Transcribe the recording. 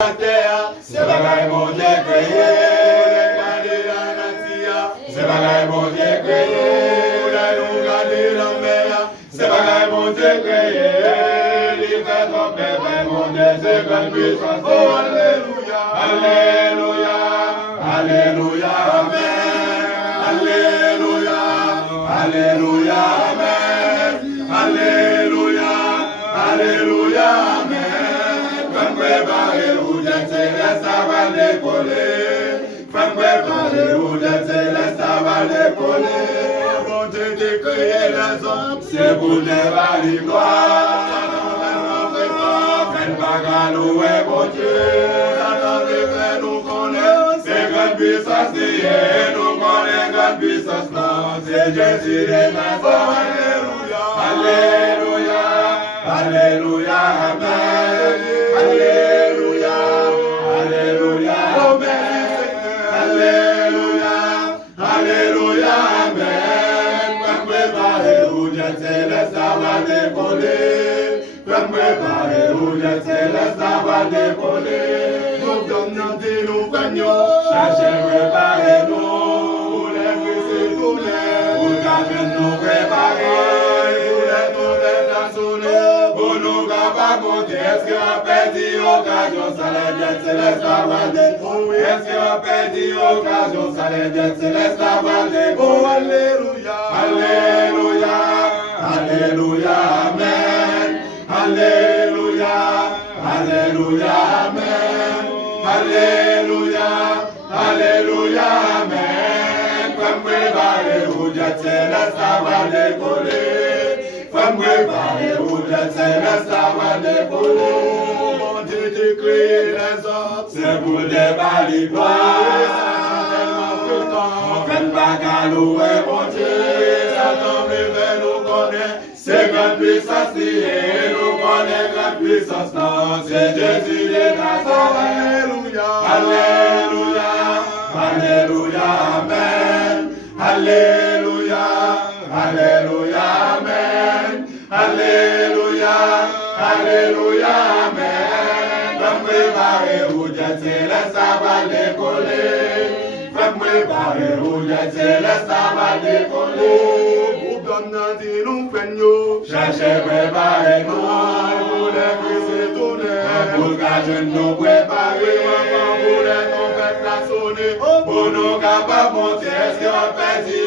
C'est bagaille mon Dieu créé, regarder la nature, c'est bagaille mon Dieu créé, nous regarder la mer, c'est bagaille mon Dieu créé, les frères sont pépés, mon Dieu, c'est grande puissance, oh alléluia, alléluia, alléluia, amen, alléluia, alléluia, amen, alléluia, alléluia, amen. Préparez-vous d'être céleste, ça va décoller. Femme, préparez-vous d'être céleste, ça va décoller. Bon Dieu t'a créé les hommes, c'est pour dévaler l'histoire. Faites pas qu'à louer bon Dieu. Attendez, frère, nous connaissons. C'est grande puissance liée, nous connaissons grande puissance là. C'est Jésus de Nazareth. Alléluia, alléluia, amen. Alléluia, alléluia, amen. Alléluia, alléluia, amen. Faites préparez-vous, d'être céleste, ça va décoller. Faites préparez-vous, d'être céleste, ça va décoller. Nous donnons des nous gagnons. Cherchez, préparez-nous. Les Christ tournés. Pour qu'à nous préparer. Est-ce qu'on a perdu l'occasion, ça l'est d'être céleste à Valde? Est-ce qu'on a perdu l'occasion, ça l'est d'être céleste à Valde? Oh, alléluia, alléluia, alléluia, amen. Alléluia, alléluia, amen. Alléluia, alléluia, amen. Comme préparez-vous, d'être céleste à Valde décoller. Femme préparez-vous, d'être céleste, ça va décoller. Mon Dieu t'a créé les hommes, c'est pour dévaler l'histoire. Faites pas qu'à louer mon Dieu. Satan veut nous connaître, c'est grande puissance liée, nous connaissons grande puissance là. C'est Jésus de Nazareth. Alléluia, alléluia, amen. Alléluia, alléluia, amen. Alléluia, alléluia, amen. Faites préparez-vous, d'être céleste, ça va décoller. Faites préparez-vous, d'être céleste, ça va décoller. Pour donner nous feignons, cherchez préparez-nous. Pour les Christ tourner, pour qu'à nous préparer. Pour les tempêtes la sonner, pour nous capables de monter, est-ce qu'on a perdu?